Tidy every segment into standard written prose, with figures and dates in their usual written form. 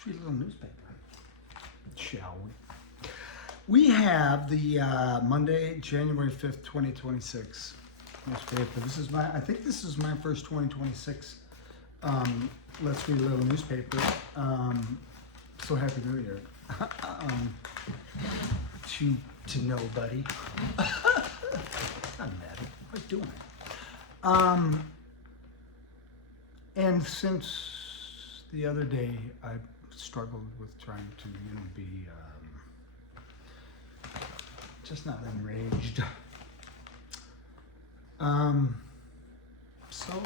Let's read a little newspaper, shall we? We have the Monday, January 5th, 2026 newspaper. I think this is my first 2026. Let's read a little newspaper. So happy New Year. To nobody. I'm mad. What am I doing? And since the other day, I struggled with trying to, be just not enraged. So,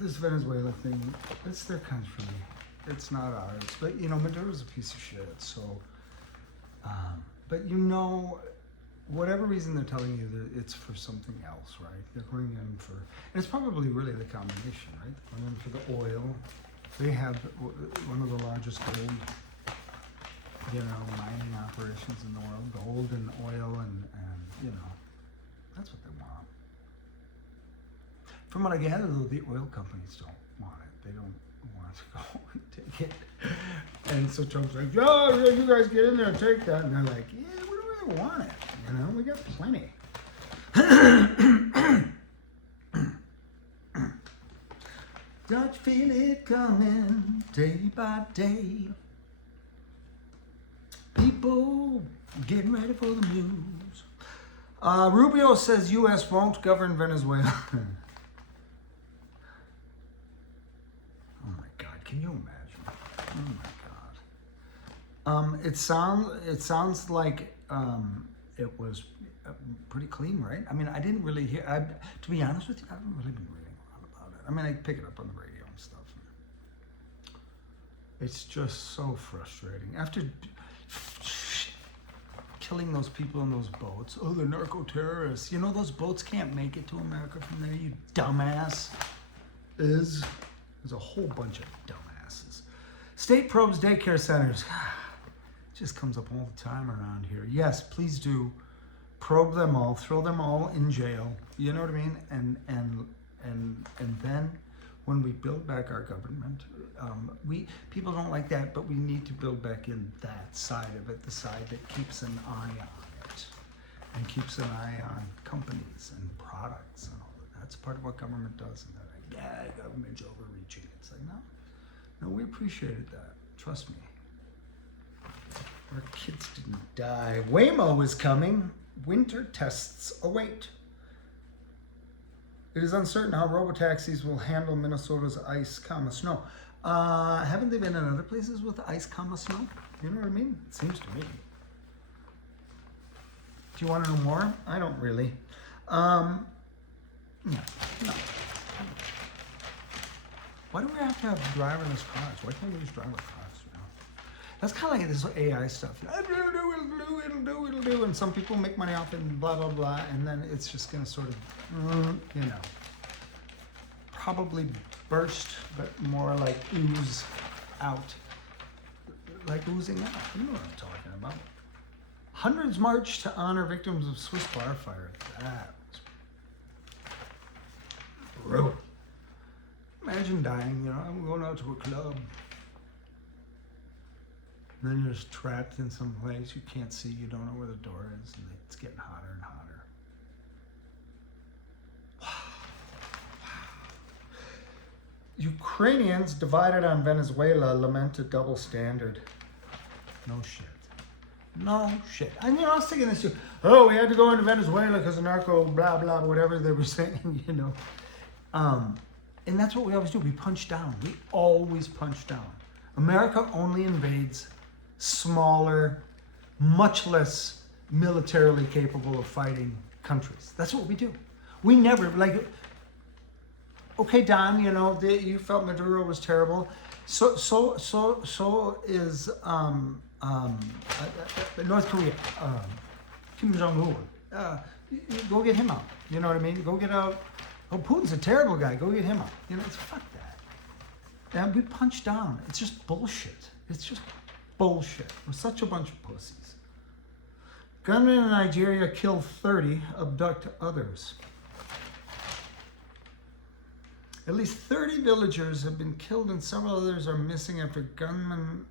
this Venezuela thing, it's their country. It's not ours. But, Maduro's a piece of shit. So, but whatever reason they're telling you that it's for something else, right? They're going in for, and it's probably really the combination, right? They're going in for the oil. They have one of the largest gold, mining operations in the world, gold and oil, and that's what they want. From what I gather, though, the oil companies don't want it. They don't want to go and take it. And so Trump's like, yeah, you guys get in there and take that. And they're like, yeah, we don't really want it. We got plenty. Don't you feel it coming day by day? People getting ready for the news. Rubio says U.S. won't govern Venezuela. Oh my God, can you imagine? Oh my God. It sounds like it was pretty clean, right? I mean, I didn't really hear. To be honest with you, I haven't really been reading a lot about it. I mean, I pick it up on the radio and stuff. It's just so frustrating. After killing those people in those boats, they're narco-terrorists. Those boats can't make it to America from there, you dumbass. There's a whole bunch of dumbasses. State probes daycare centers. It just comes up all the time around here. Yes, please do. Probe them all, throw them all in jail. You know what I mean? And then when we build back our government, people don't like that, but we need to build back in that side of it, the side that keeps an eye on it and keeps an eye on companies and products and all that. That's part of what government does. And they're like, government's overreaching. It's like, no, we appreciated that. Trust me. Our kids didn't die. Waymo is coming. Winter tests await. It is uncertain how robotaxis will handle Minnesota's ice, snow. Haven't they been in other places with ice, snow? You know what I mean? It seems to me. Do you want to know more? I don't really. No. Why do we have to have driverless cars? Why can't we just drive our cars? That's kind of like this AI stuff. It'll do. And some people make money off it and blah, blah, blah. And then it's just going to sort of, probably burst, but more like ooze out. Like oozing out. You know what I'm talking about. Hundreds march to honor victims of Swiss bar fire. That was brutal. Imagine dying, I'm going out to a club. And then you're just trapped in some place you can't see, you don't know where the door is, and it's getting hotter and hotter. Wow. Ukrainians divided on Venezuela lament a double standard. No shit. And I was thinking this too. We had to go into Venezuela because of narco, blah, blah, whatever they were saying, And that's what we always do. We punch down. We always punch down. America only invades smaller, much less militarily capable of fighting countries. That's what we do. We never, okay, Don, you felt Maduro was terrible. So is North Korea, Kim Jong-un. Go get him out. You know what I mean? Go get out. Oh, Putin's a terrible guy. Go get him out. It's fuck that. And we punch down. It's just bullshit. It's just bullshit. We're such a bunch of pussies. Gunmen in Nigeria kill 30, abduct others. At least 30 villagers have been killed and several others are missing after gunmen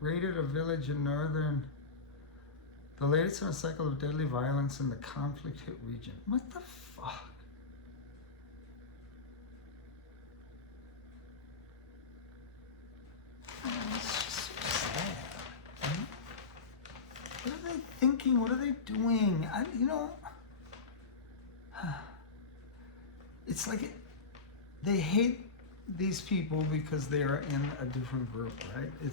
raided a village in northern. The latest in a cycle of deadly violence in the conflict-hit region. What the fuck? It's just so sad. Right? What are they thinking? What are they doing? It's like they hate these people because they are in a different group, right? And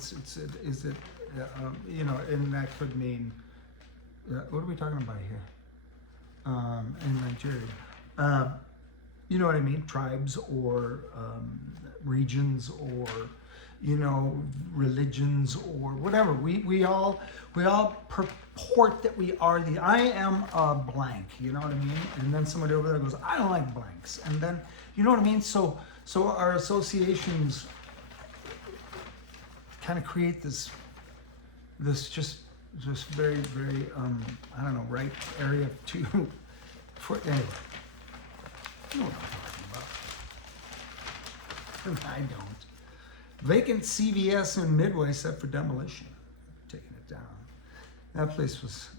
that could mean. What are we talking about here? In Nigeria, you know what I mean? Tribes or regions or religions or whatever. We all purport that we are I am a blank. You know what I mean? And then somebody over there goes, I don't like blanks. And then you know what I mean? So our associations kind of create this just very, very, I don't know, right area anyway. You know what I'm talking about. I don't. Vacant CVS in Midway set for demolition. Taking it down. That place was,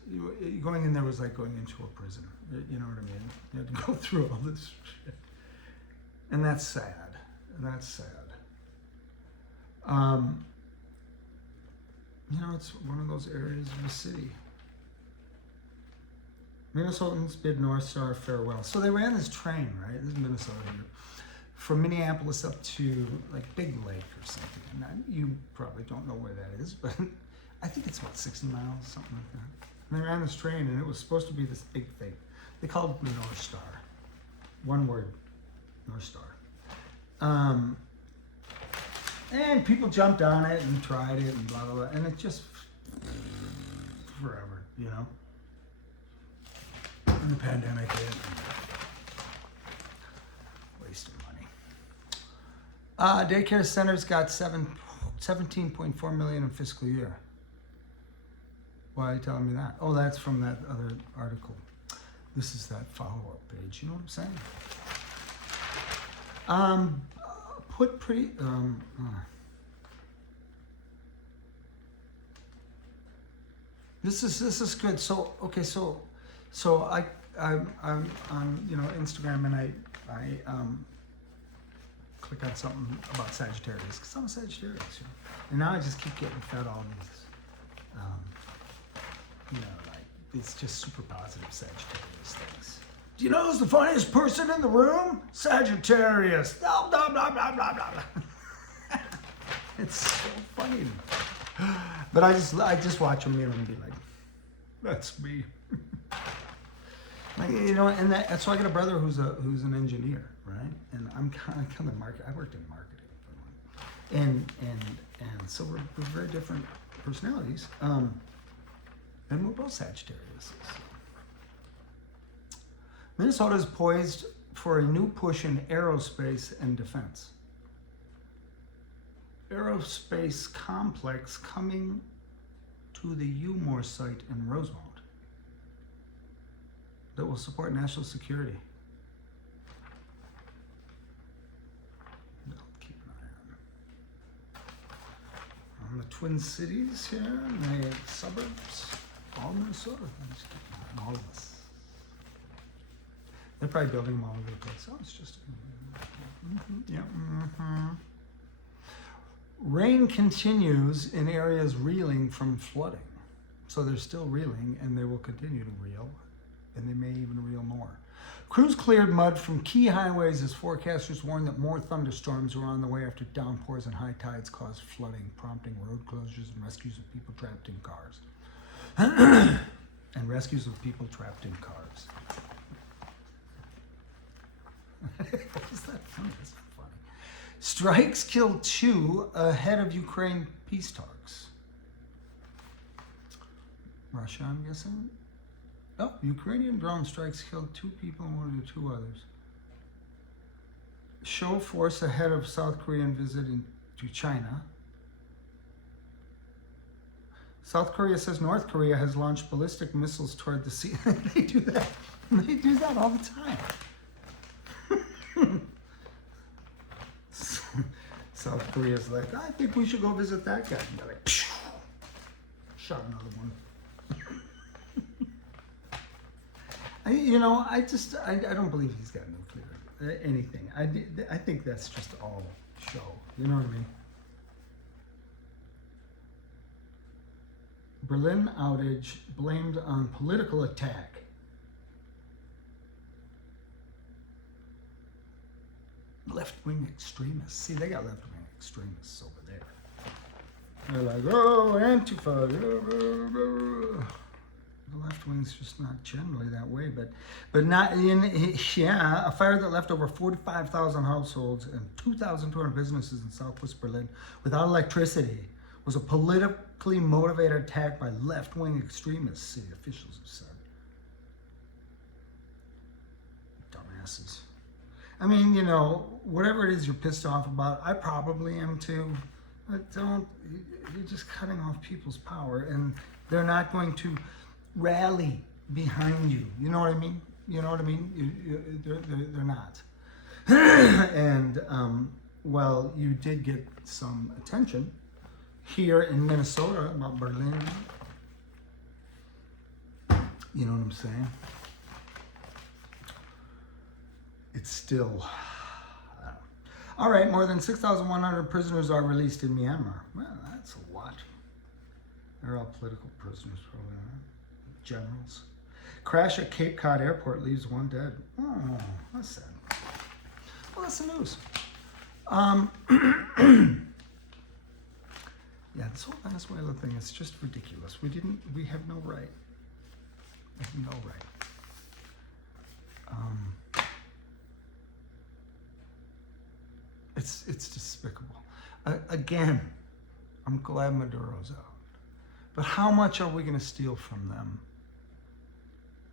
going in there was like going into a prison. You know what I mean? You had to go through all this shit. And that's sad. That's sad. It's one of those areas of the city. Minnesotans bid North Star farewell. So they ran this train, right? This is Minnesota here. From Minneapolis up to like Big Lake or something. And you probably don't know where that is, but I think it's about 60 miles, something like that. And they ran this train and it was supposed to be this big thing. They called it the North Star. One word, North Star. And people jumped on it and tried it and blah, blah, blah. And it just forever, And the pandemic hit. Waste of money. Daycare centers got $17.4 million in fiscal year. Why are you telling me that? Oh, that's from that other article. This is that follow-up page. You know what I'm saying? Put pretty. This is good. So okay. So I'm on Instagram and I click on something about Sagittarius because I'm a Sagittarius. And now I just keep getting fed all these it's just super positive Sagittarius things. Do you know who's the funniest person in the room? Sagittarius. Blah, blah, blah, blah, blah, blah. It's so funny. But I just watch them, and be like, that's me. And that's why I got a brother who's an engineer, right? And I'm kind of market. I worked in marketing for one, and so we're very different personalities. And we're both Sagittarius. Minnesota is poised for a new push in aerospace and defense. Aerospace complex coming to the UMOR site in Rosemount that will support national security. I'll keep an eye on the Twin Cities here, and the suburbs, all Minnesota. Just keep an eye on all of us. They're probably building them all over the place. Oh, it's just. Yeah. Rain continues in areas reeling from flooding. So they're still reeling, and they will continue to reel, and they may even reel more. Crews cleared mud from key highways as forecasters warn that more thunderstorms are on the way after downpours and high tides caused flooding, prompting road closures and rescues of people trapped in cars. Cars. Is that funny? That's not funny. Strikes killed 2 ahead of Ukraine peace talks. Russia, I'm guessing. Oh, Ukrainian drone strikes killed 2 people and wounded 2 others. Show force ahead of South Korean visit to China. South Korea says North Korea has launched ballistic missiles toward the sea. They do that. They do that all the time. South Korea's like, I think we should go visit that guy. And they're like, phew, shot another one. I don't believe he's got nuclear anything. I think that's just all show. You know what I mean? Berlin outage blamed on political attack. Left-wing extremists. See, they got left-wing extremists over there. They're like, oh, Antifa. The left wing's just not generally that way, but not in, yeah, a fire that left over 45,000 households and 2,200 businesses in Southwest Berlin without electricity was a politically motivated attack by left-wing extremists, city officials have said. Dumbasses. I mean, whatever it is you're pissed off about, I probably am too. But you're just cutting off people's power, and they're not going to rally behind you. You know what I mean? They're not. And well, you did get some attention here in Minnesota about Berlin. You know what I'm saying? It's still... All right, more than 6,100 prisoners are released in Myanmar. Well, that's a lot. They're all political prisoners, probably. Generals. Crash at Cape Cod Airport leaves one dead. Oh, that's sad. Well, that's the news. Yeah, this whole Venezuela thing is just ridiculous. We have no right. We have no right. It's despicable. Again, I'm glad Maduro's out. But how much are we going to steal from them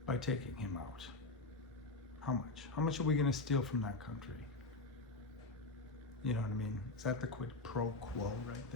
by taking him out? How much? How much are we going to steal from that country? You know what I mean? Is that the quid pro quo right